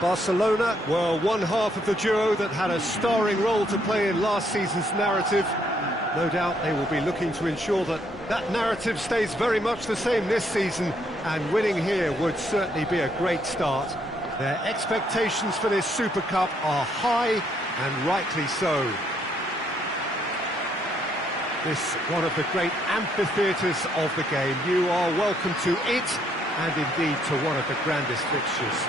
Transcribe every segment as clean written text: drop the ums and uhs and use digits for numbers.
Barcelona were one half of the duo that had a starring role to play in last season's narrative. No doubt they will be looking to ensure that that narrative stays very much the same this season, and winning here would certainly be a great start. Their expectations for this Super Cup are high, and rightly so. This one of the great amphitheatres of the game. You are welcome to it, and indeed to one of the grandest fixtures.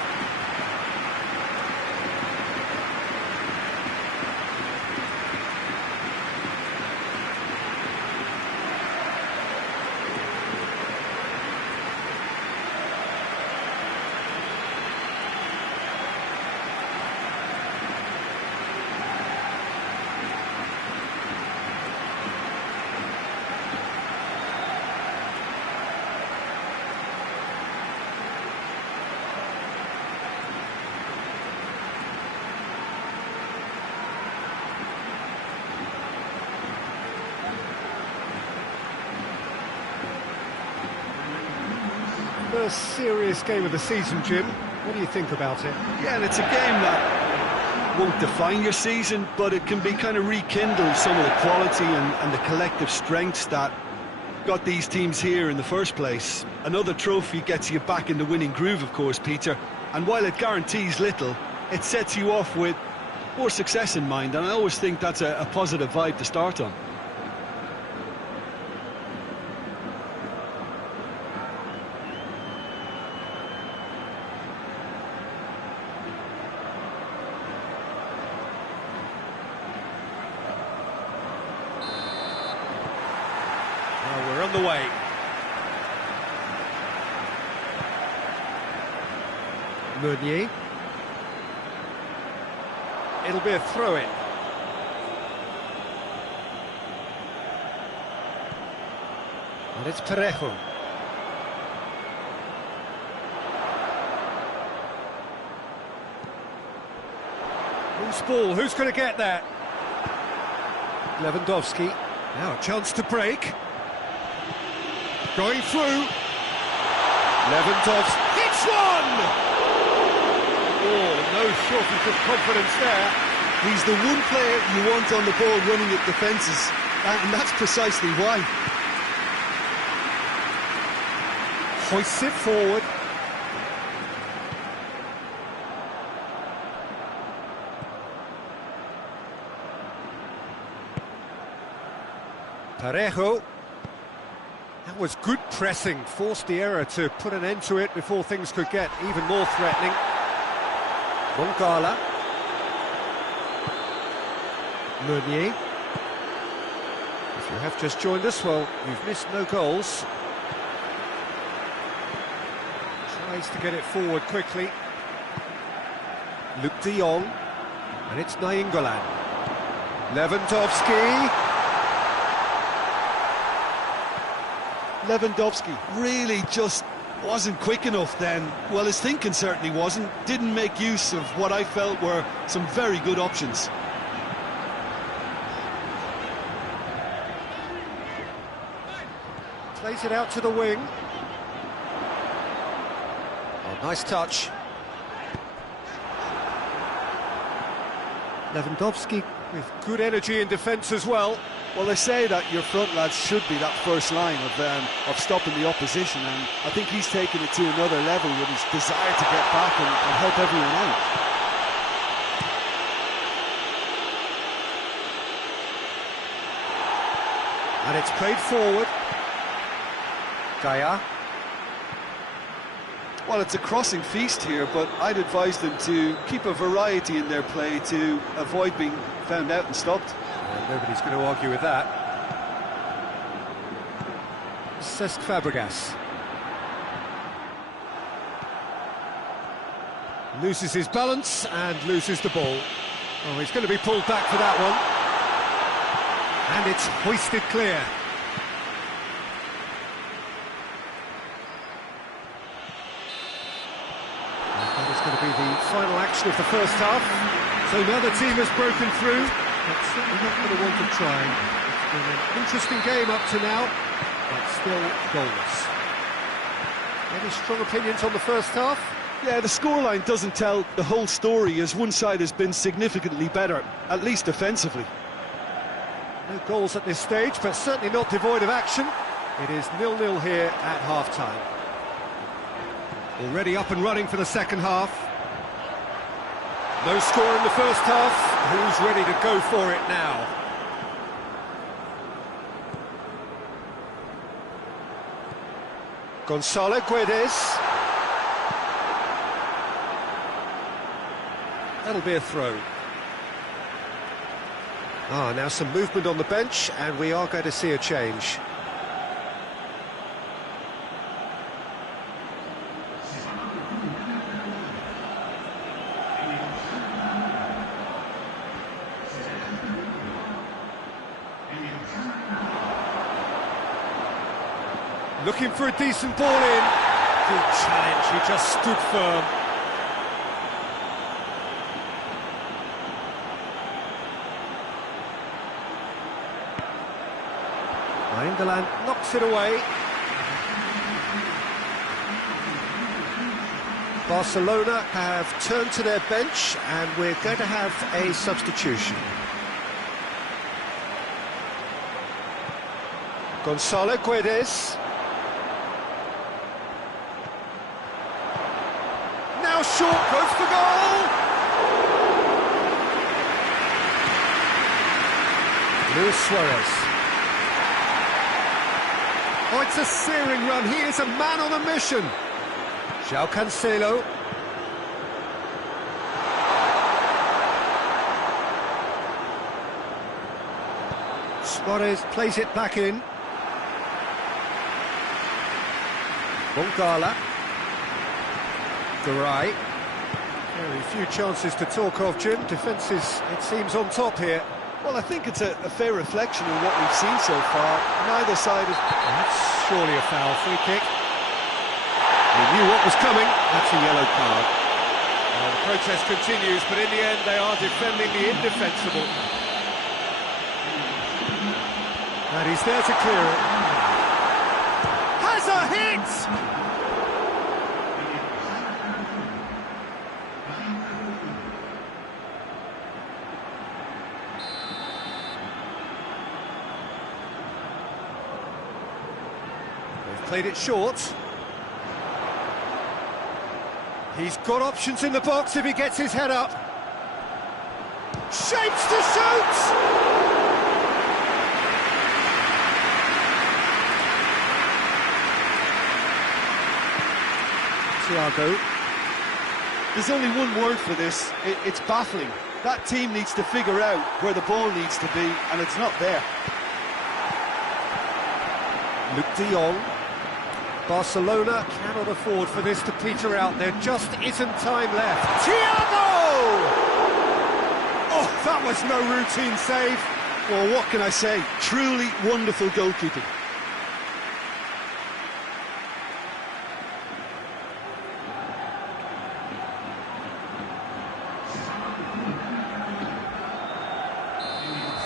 First serious game of the season, Jim. What do you think about it? Yeah, and it's a game that won't define your season, but it can be kind of rekindle some of the quality and the collective strengths that got these teams here in the first place. Another trophy gets you back in the winning groove, of course, Peter. And while it guarantees little, it sets you off with more success in mind, and I always think that's a positive vibe to start on. We're on the way. Meunier. It'll be a throw-in. And it's Parejo. Loose ball, who's going to get that? Lewandowski. Now a chance to break. Going through. Lewandowski hits one! Oh, no shortage of confidence there. He's the one player you want on the ball running at defences, and that's precisely why. Hoists it forward. Parejo. That was good pressing, forced the error to put an end to it before things could get even more threatening. Moncala. Meunier. If you have just joined us, well, you've missed no goals. Tries to get it forward quickly. Luc de Jong. And it's Nainggolan. Lewandowski. Lewandowski really just wasn't quick enough then. Well, his thinking certainly wasn't. Didn't make use of what I felt were some very good options. Plays it out to the wing. Oh, nice touch. Lewandowski with good energy in defence as well. Well, they say that your front lads should be that first line of stopping the opposition, and I think he's taken it to another level with his desire to get back and help everyone out. And it's played forward. Gaya. Well, it's a crossing feast here, but I'd advise them to keep a variety in their play to avoid being found out and stopped. Nobody's going to argue with that. Cesc Fabregas. Loses his balance and loses the ball. Oh, he's going to be pulled back for that one. And it's hoisted clear. That is going to be the final action of the first half. So now the team has broken through. But certainly not going to want to try. It's been an interesting game up to now, but still goalless. Any strong opinions on the first half? Yeah, the scoreline doesn't tell the whole story, as one side has been significantly better, at least defensively. No goals at this stage, but certainly not devoid of action. It is 0-0 here at half-time. Already up and running for the second half. No score in the first half. Who's ready to go for it now? Gonzalo Guedes. That'll be a throw. Now some movement on the bench, and we are going to see a change. Looking for a decent ball in. Good challenge, he just stood firm. England knocks it away. Barcelona have turned to their bench, and we're going to have a substitution. Gonzalo Guedes. Now short, goes for goal! Luis Suarez. Oh, it's a searing run. He is a man on a mission. João Cancelo. Suarez plays it back in. Bongala. Garay. Very few chances to talk of, Jim. Defence is, it seems, on top here. Well, I think it's a fair reflection of what we've seen so far. Neither side is... That's surely a foul. Free kick. He knew what was coming. That's a yellow card. Well, the protest continues, but in the end they are defending the indefensible. And he's there to clear it. Has a hit! Played it short. He's got options in the box if he gets his head up. Shapes to shoot! Thiago. There's only one word for this. It's baffling. That team needs to figure out where the ball needs to be, and it's not there. Luc de Jong. Barcelona cannot afford for this to peter out. There just isn't time left. Thiago! Oh, that was no routine save. Well, what can I say? Truly wonderful goalkeeping.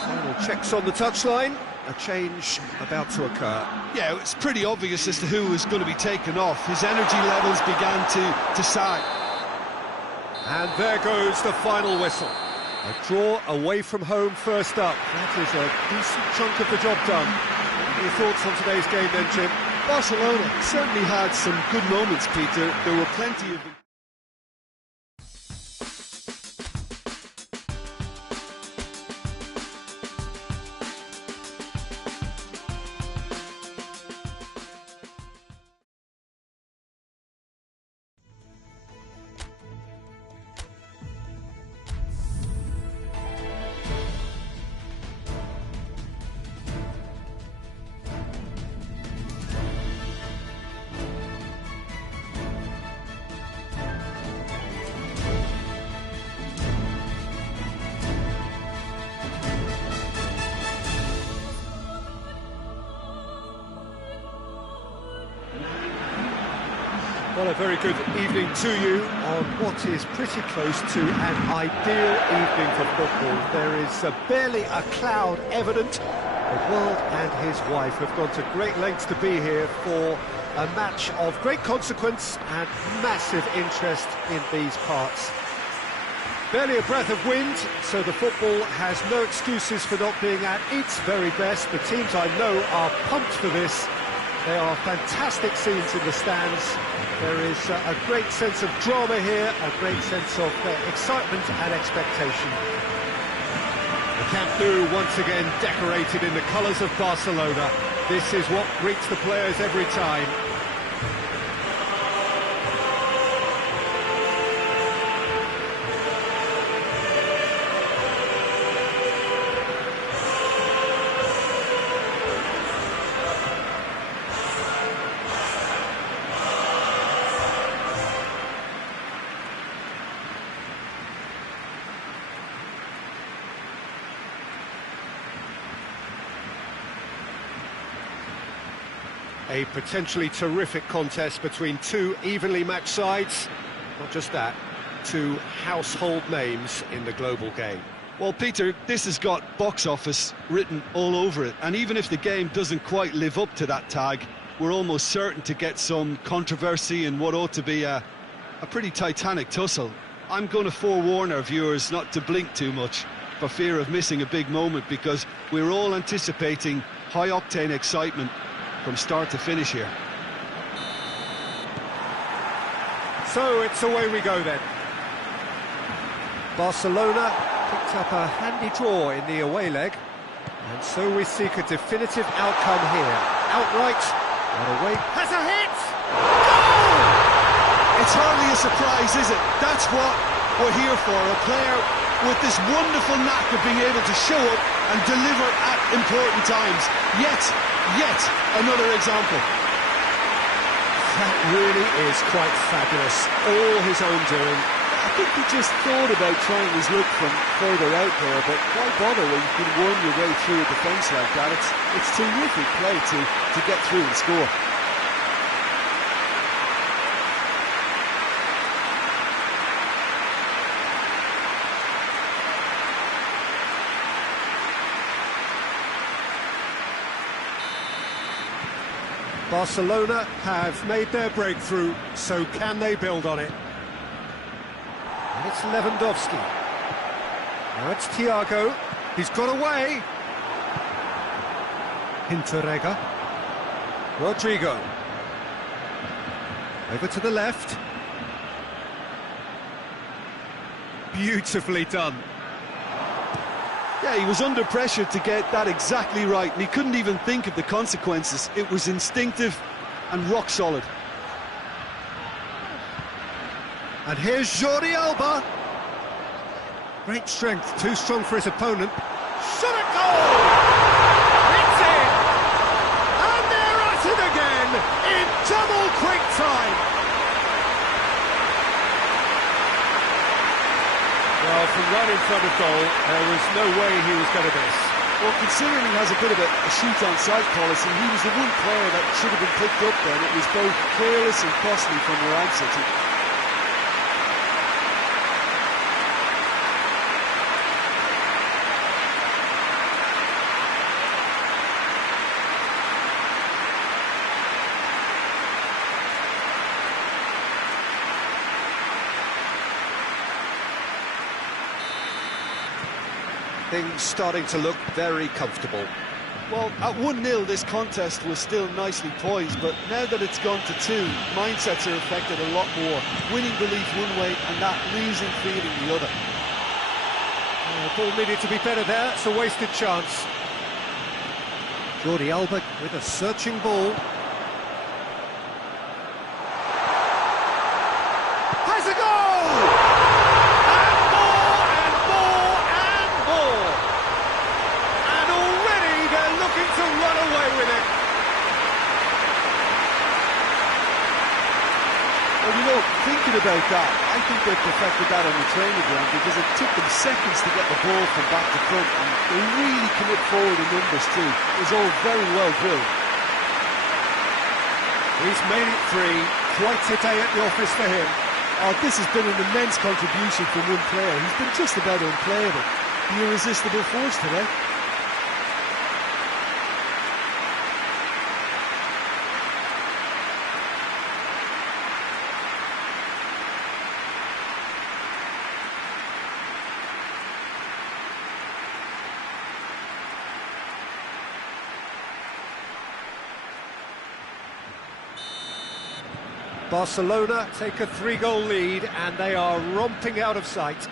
Final checks on the touchline. A change about to occur. Yeah, it's pretty obvious as to who was going to be taken off. His energy levels began to sag. And there goes the final whistle. A draw away from home first up. That is a decent chunk of the job done. What are your thoughts on today's game then, Jim? Barcelona certainly had some good moments, Peter. There were plenty of them. Well, a very good evening to you on what is pretty close to an ideal evening for football. There is barely a cloud evident. The world and his wife have gone to great lengths to be here for A match of great consequence and massive interest in these parts. Barely a breath of wind, so the football has no excuses for not being at its very best. The teams I know are pumped for this. They are fantastic scenes in the stands. There is a great sense of drama here, a great sense of excitement and expectation. The Camp Nou once again decorated in the colours of Barcelona. This is what greets the players every time. A potentially terrific contest between two evenly matched sides. Not just that, two household names in the global game. Well, Peter, this has got box office written all over it, and even if the game doesn't quite live up to that tag, we're almost certain to get some controversy in what ought to be a pretty titanic tussle. I'm going to forewarn our viewers not to blink too much for fear of missing a big moment, because we're all anticipating high-octane excitement from start to finish here. So it's away we go then. Barcelona picked up a handy draw in the away leg, and so we seek a definitive outcome here. Outright, and away, has a hit! Goal! It's hardly a surprise, is it? That's what we're here for, a player with this wonderful knack of being able to show up and deliver at important times. Yet another example. That really is quite fabulous. All his own doing. I think he just thought about trying his luck from further out there, but why bother when you can worm your way through a defence like that? It's terrific play to get through and score. Barcelona have made their breakthrough, so can they build on it? And it's Lewandowski. Now it's Thiago. He's got away. Hinterregger. Rodrigo. Over to the left. Beautifully done. Yeah, he was under pressure to get that exactly right, and he couldn't even think of the consequences. It was instinctive and rock solid. And here's Jordi Alba. Great strength, too strong for his opponent. Shot at goal! It's in! And they're at it again in double quick time. Well, from right in front of goal, there was no way he was going to miss. Well, considering he has a bit of a shoot-on-sight policy, he was the one player that should have been picked up then. It was both careless and costly from where I'm sitting. Things starting to look very comfortable. Well, at 1-0 this contest was still nicely poised, but now that it's gone to 2, mindsets are affected a lot more. Winning belief one way and that losing feeling the other. Ball needed to be better there, it's a wasted chance. Jordi Alba with a searching ball. Has a goal! To run away with it. Well, you know, thinking about that, I think they perfected that on the training ground, because it took them seconds to get the ball from back to front, and they really commit forward in numbers too. It was all very well drilled. He's made it 3. Quite a day at the office for him. Oh, this has been an immense contribution from one player. He's been just about unplayable. The irresistible force today. Barcelona take a 3-goal lead and they are romping out of sight.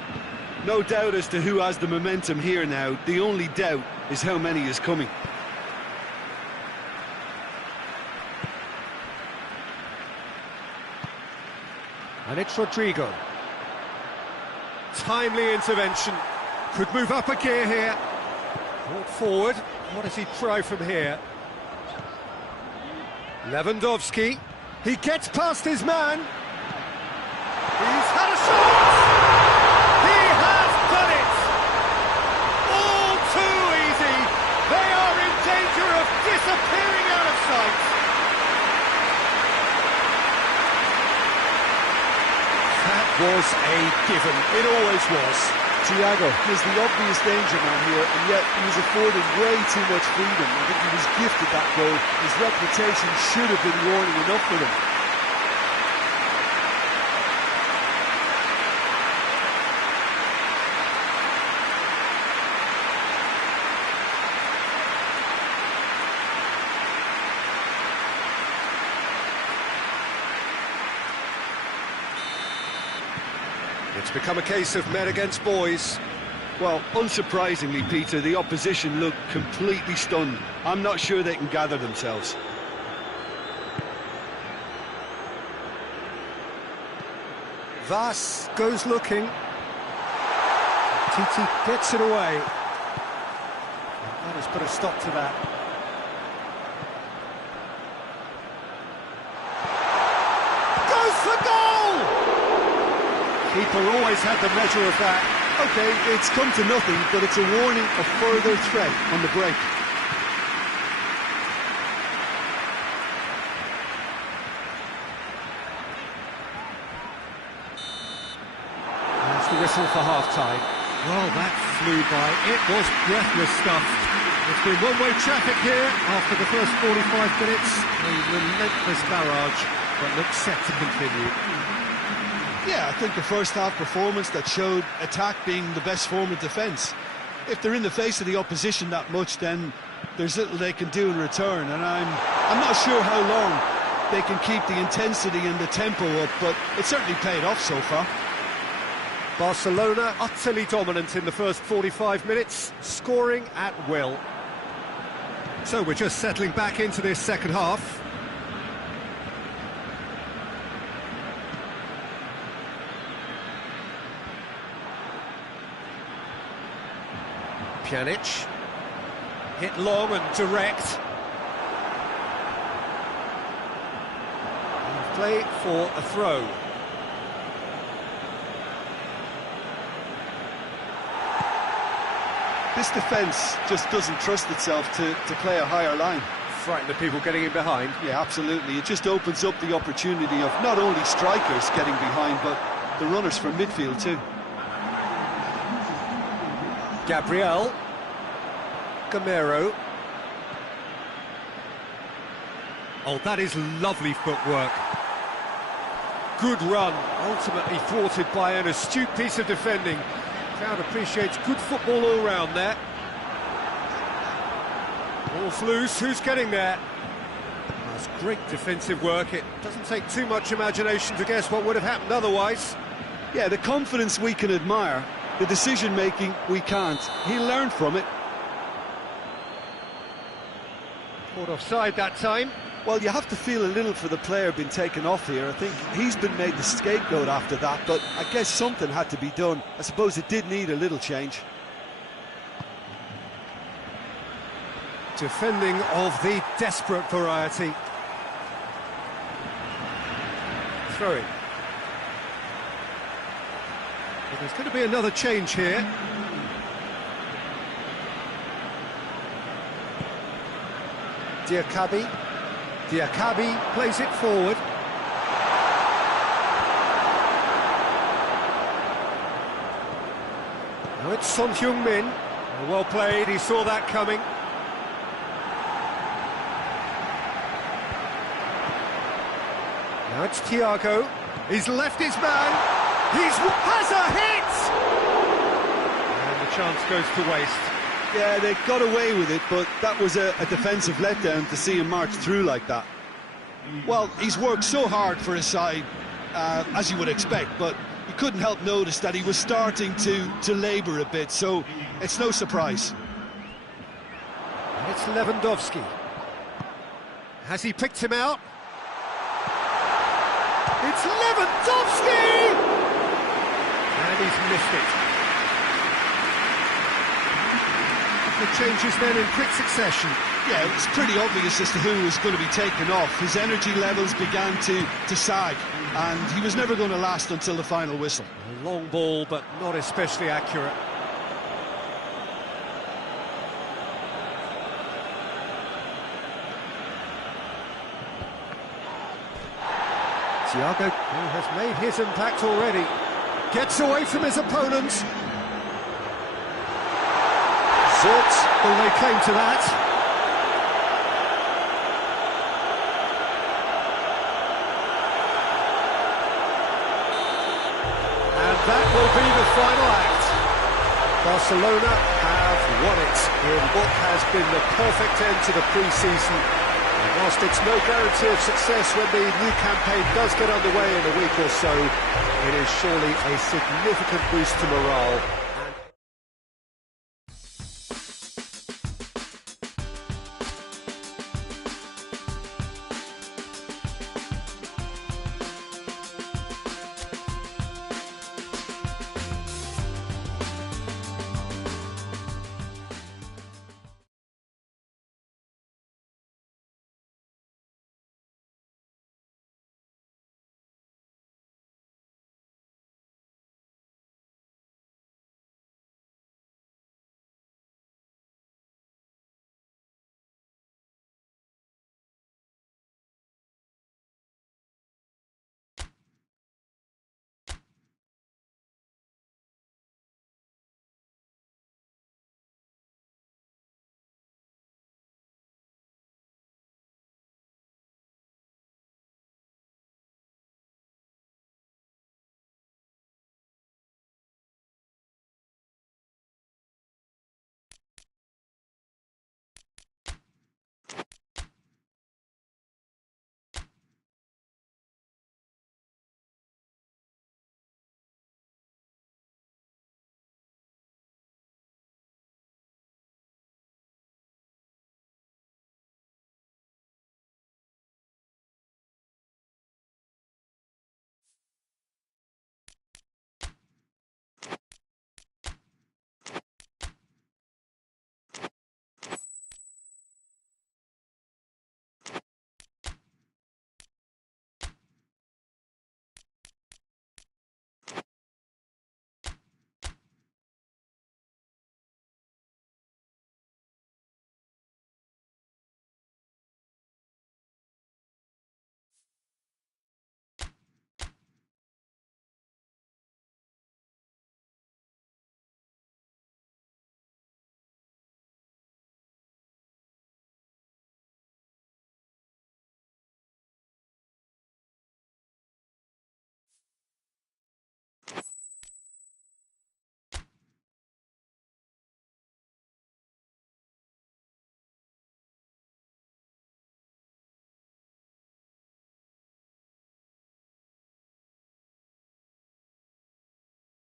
No doubt as to who has the momentum here now. The only doubt is how many is coming. And it's Rodrigo. Timely intervention. Could move up a gear here. Brought forward. What does he try from here? Lewandowski. He gets past his man. He's had a shot! He has done it! All too easy. They are in danger of disappearing out of sight. That was a given. It always was. Thiago is the obvious danger man here, and yet he was afforded way too much freedom. I think he was gifted that goal. His reputation should have been warning enough for him. It's become a case of men against boys. Well, unsurprisingly, Peter, the opposition look completely stunned. I'm not sure they can gather themselves. Vas goes looking. Titi gets it away. That has put a stop to that. Goes for goal! Keeper always had the measure of that. OK, it's come to nothing, but it's a warning of further threat on the break. That's the whistle for half-time. Well, that flew by. It was breathless stuff. It's been one-way traffic here after the first 45 minutes. A relentless barrage, but looks set to continue. Yeah, I think the first half performance that showed attack being the best form of defence. If they're in the face of the opposition that much, then there's little they can do in return, and I'm not sure how long they can keep the intensity and the tempo up, but it certainly paid off so far. Barcelona utterly dominant in the first 45 minutes, scoring at will. So we're just settling back into this second half. Pjanic, hit long and direct. And play for a throw. This defence just doesn't trust itself to play a higher line. Frighten the people getting in behind. Yeah, absolutely. It just opens up the opportunity of not only strikers getting behind, but the runners from midfield too. Gabriel, Gamero. Oh, that is lovely footwork. Good run, ultimately thwarted by an astute piece of defending. Crowd appreciates good football all round there. Ball's loose, who's getting there? That's great defensive work. It doesn't take too much imagination to guess what would have happened otherwise. Yeah, the confidence we can admire. The decision-making, we can't. He learned from it. Caught offside that time. Well, you have to feel a little for the player being taken off here. I think he's been made the scapegoat after that, but I guess something had to be done. I suppose it did need a little change. Defending of the desperate variety. Throw-in. Well, there's going to be another change here. Diakabi plays it forward. Now it's Son Heung-min. Well played, he saw that coming. Now it's Thiago. He's left his man. Has a hit! And the chance goes to waste. Yeah, they got away with it, but that was a defensive letdown to see him march through like that. Well, he's worked so hard for his side, as you would expect, but you couldn't help notice that he was starting to labour a bit, so it's no surprise. It's Lewandowski. Has he picked him out? It's Lewandowski! And he's missed it. The changes then in quick succession. Yeah, it was pretty obvious as to who was going to be taken off. His energy levels began to sag, and he was never going to last until the final whistle. A long ball, but not especially accurate. Thiago, who has made his impact already, gets away from his opponents. Zort will lay claim to that. And that will be the final act. Barcelona have won it in what has been the perfect end to the pre-season. And whilst it's no guarantee of success when the new campaign does get underway in a week or so, it is surely a significant boost to morale.